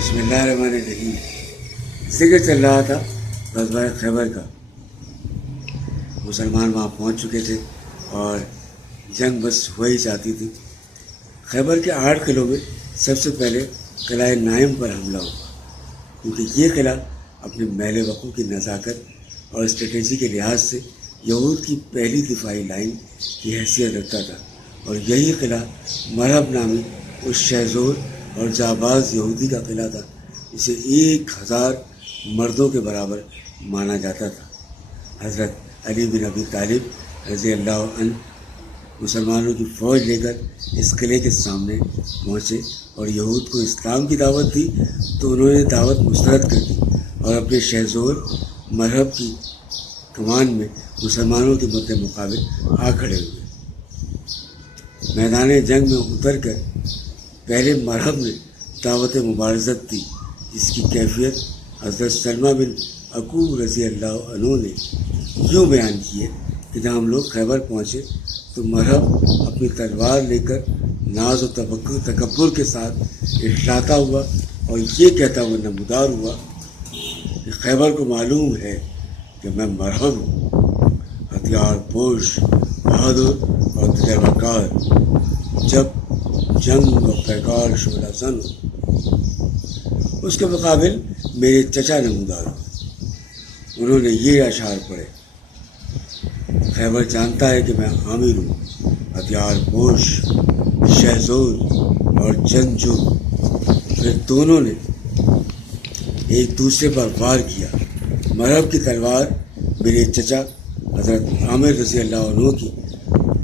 بسم اللہ الرحمن الرحیم۔ ذکر چل رہا تھا غزوہ خیبر کا۔ مسلمان وہاں پہنچ چکے تھے اور جنگ بس ہو ہی جاتی تھی۔ خیبر کے 8 قلعوں میں سب سے پہلے قلعہ نائم پر حملہ ہوا، کیونکہ یہ قلعہ اپنے میل وقوع کی نزاکت اور اسٹریٹجی کے لحاظ سے یہود کی پہلی دفاعی لائن کی حیثیت رکھتا تھا، اور یہی قلعہ مرحب نامی اس شہزور اور جاباز یہودی کا قلعہ تھا جسے 1000 مردوں کے برابر مانا جاتا تھا۔ حضرت علی بن ابی طالب رضی اللہ عنہ مسلمانوں کی فوج لے کر اس قلعے کے سامنے پہنچے اور یہود کو اسلام کی دعوت دی، تو انہوں نے دعوت مسترد کر دی اور اپنے شہزور مرحب کی کمان میں مسلمانوں کے مد مقابل آ کھڑے ہوئے۔ میدان جنگ میں اتر کر پہلے مرحب نے دعوت مبارزت دی، جس کی کیفیت حضرت سلمہ بن عقوب رضی اللہ عنہ نے یوں بیان کی ہے کہ جب ہم لوگ خیبر پہنچے تو مرحب اپنی تلوار لے کر ناز و تکبر کے ساتھ اٹھلاتا ہوا اور یہ کہتا ہوا نمودار ہوا کہ خیبر کو معلوم ہے کہ میں مرحب ہوں، ہتھیار پوش، بہادر اور تجربہ کار، جب جنگ و پیکار شعلہ زن ہو۔ اس کے مقابل میرے چچا نمودار ہو، انہوں نے یہ اشعار پڑھے: خیبر جانتا ہے کہ میں عامر ہوں، ہتھیار پوش، شہزور اور جنگجو۔ پھر دونوں نے ایک دوسرے پر وار کیا۔ مرحب کی تلوار میرے چچا حضرت عامر رضی اللہ عنہ کی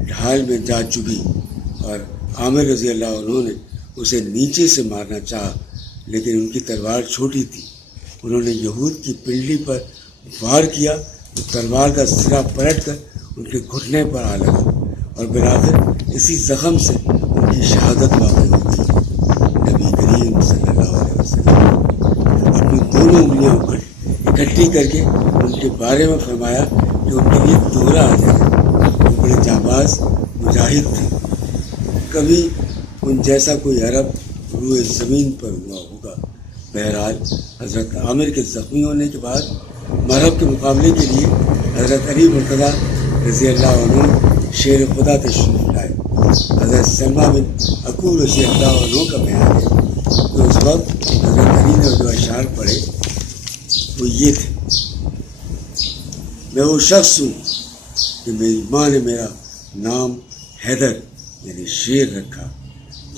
ڈھال میں جا چبھی اور عامر رضی اللہ عنہ نے اسے نیچے سے مارنا چاہا، لیکن ان کی تلوار چھوٹی تھی۔ انہوں نے یہود کی پنڈلی پر وار کیا تو تلوار کا سرا پلٹ کر ان کے گھٹنے پر آ لگا اور بالآخر اسی زخم سے ان کی شہادت واقع ہوتی۔ نبی کریم صلی اللہ علیہ وسلم اپنی دونوں انگلیاں اکٹھی کر کے ان کے بارے میں فرمایا کہ ان کے لیے دوہرا آ جائے۔ وہ بڑے جانباز مجاہد تھے، کبھی ان جیسا کوئی عرب روئے زمین پر ہوا ہوگا۔ بہرحال حضرت عامر کے زخمی ہونے کے بعد مرحب کے مقابلے کے لیے حضرت علی مرتضیٰ رضی اللہ عنہ شیر خدا تشریف لائے۔ حضرت سلمہ بن عقوب رضی اللہ عنہ کا بیان ہے کہ اس وقت حضرت علی نے جو اشعار پڑھے وہ یہ تھے: میں وہ شخص ہوں کہ میری ماں نے میرا نام حیدر یعنی شیر رکھا،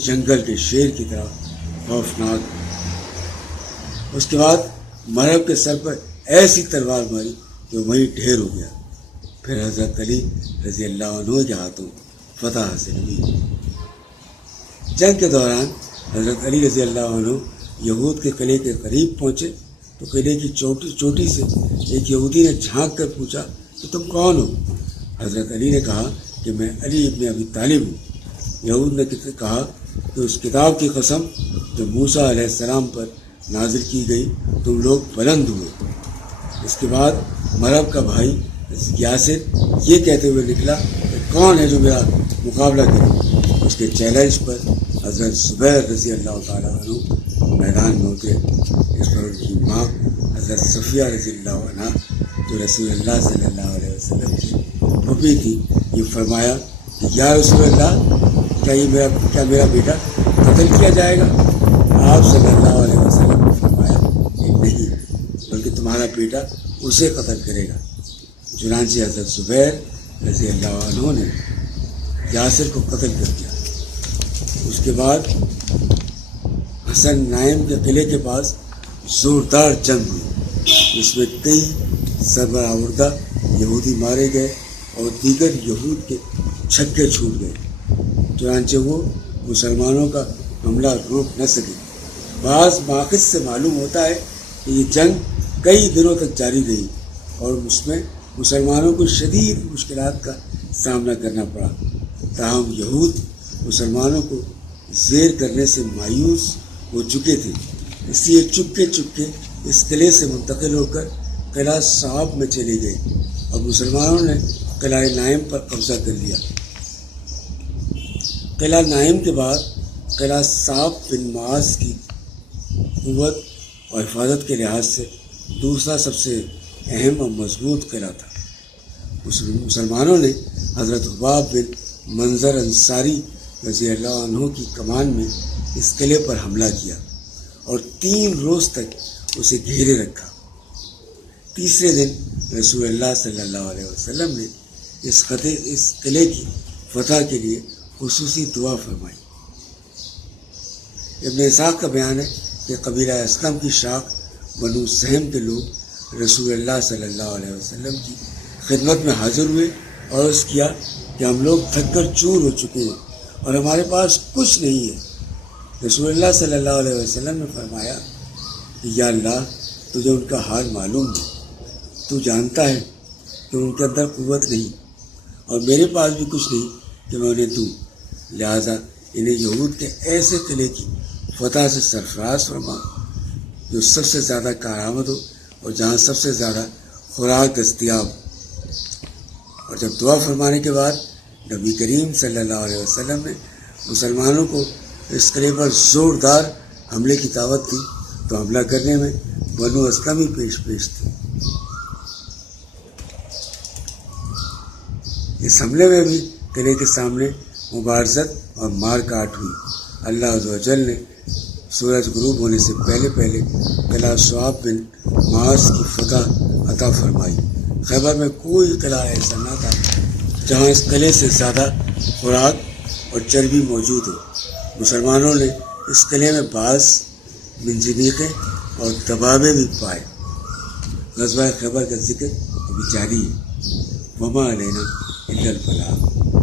جنگل کے شیر کی طرح خوفناک۔ اس کے بعد مرحب کے سر پر ایسی تلوار ماری جو وہیں ڈھیر ہو گیا۔ پھر حضرت علی رضی اللہ عنہ کے ہاتھوں فتح حاصل ہوئی۔ جنگ کے دوران حضرت علی رضی اللہ عنہ یہود کے قلعے کے قریب پہنچے تو قلعے کی چوٹی سے ایک یہودی نے جھانک کر پوچھا کہ تم کون ہو؟ حضرت علی نے کہا کہ میں علی ابن ابی طالب ہوں۔ یہود نے کہا کہ اس کتاب کی قسم جو موسیٰ علیہ السلام پر نازل کی گئی تم لوگ بلند ہوئے۔ اس کے بعد مرحب کا بھائی یاسر یہ کہتے ہوئے نکلا کہ کون ہے جو میرا مقابلہ کرے؟ اس کے چیلنج پر حضرت زبیر رضی اللہ تعالیٰ عنہ میدان میں اترے۔ اس پر ان کی ماں حضرت صفیہ رضی اللہ عنہ جو رسول اللہ صلی اللہ علیہ وسلم کی پھوپھی تھی، یہ فرمایا کہ یا رسول اللہ، کیا میرا بیٹا قتل کیا جائے گا؟ آپ صلی اللہ علیہ وسلم نے فرمایا کہ نہیں، بلکہ تمہارا بیٹا اسے قتل کرے گا۔ چنانچہ حضرت زبیر رضی اللہ عنہ نے یاسر کو قتل کر دیا۔ اس کے بعد حسن نائم کے قلعے کے پاس زوردار جنگ ہوئی، جس میں کئی سربراہوردہ یہودی مارے گئے اور دیگر یہود کے چھکے چھوٹ گئے۔ چنانچہ وہ مسلمانوں کا حملہ روک نہ سکے۔ بعض ماخذ سے معلوم ہوتا ہے کہ یہ جنگ کئی دنوں تک جاری رہی اور اس میں مسلمانوں کو شدید مشکلات کا سامنا کرنا پڑا۔ تاہم یہود مسلمانوں کو زیر کرنے سے مایوس ہو چکے تھے، اس لیے چپکے اس قلعے سے منتقل ہو کر قلعہ صاحب میں چلے گئے اور مسلمانوں نے قلعہ نائم پر قبضہ کر لیا۔ قلعہ نائم کے بعد قلعہ صاحب بن معاذ کی قوت اور حفاظت کے لحاظ سے دوسرا سب سے اہم اور مضبوط قلعہ تھا۔ مسلمانوں نے حضرت حباب بن منظر انصاری رضی اللہ عنہ کی کمان میں اس قلعے پر حملہ کیا اور 3 روز تک اسے گھیرے رکھا۔ تیسرے دن رسول اللہ صلی اللہ علیہ وسلم نے اس قلعے کی فتح کے لیے خصوصی دعا فرمائی۔ ابن اسحاق کا بیان ہے کہ قبیلہ اسلم کی شاخ بنو سہم کے لوگ رسول اللہ صلی اللہ علیہ وسلم کی خدمت میں حاضر ہوئے اور عرض کیا کہ ہم لوگ تھک کر چور ہو چکے ہیں اور ہمارے پاس کچھ نہیں ہے۔ رسول اللہ صلی اللہ علیہ وسلم نے فرمایا کہ یا اللہ، تجھے ان کا حال معلوم ہے، تو جانتا ہے کہ ان کے اندر قوت نہیں اور میرے پاس بھی کچھ نہیں کہ میں انہیں دوں، لہٰذا انہیں یہود کے ایسے قلعے کی فتح سے سرفراز فرما جو سب سے زیادہ کارآمد ہو اور جہاں سب سے زیادہ خوراک دستیاب ہو۔ اور جب دعا فرمانے کے بعد نبی کریم صلی اللہ علیہ وسلم نے مسلمانوں کو اس قلعے پر زوردار حملے کی دعوت دی تو حملہ کرنے میں بنو اسلم ہی پیش تھی۔ اس حملے میں بھی قلعے کے سامنے مبارزت اور مار کاٹ ہوئی۔ اللہ عز و جل نے سورج غروب ہونے سے پہلے قلعہ صعب بن معاذ کی فتح عطا فرمائی۔ خیبر میں کوئی قلعہ ایسا نہ تھا جہاں اس قلعے سے زیادہ خوراک اور چربی موجود ہو۔ مسلمانوں نے اس قلعے میں بعض منجنیقیں اور دبابے بھی پائے۔ غزوہ خیبر کا ذکر ابھی جاری ہے۔ وما علینا الا البلاغ۔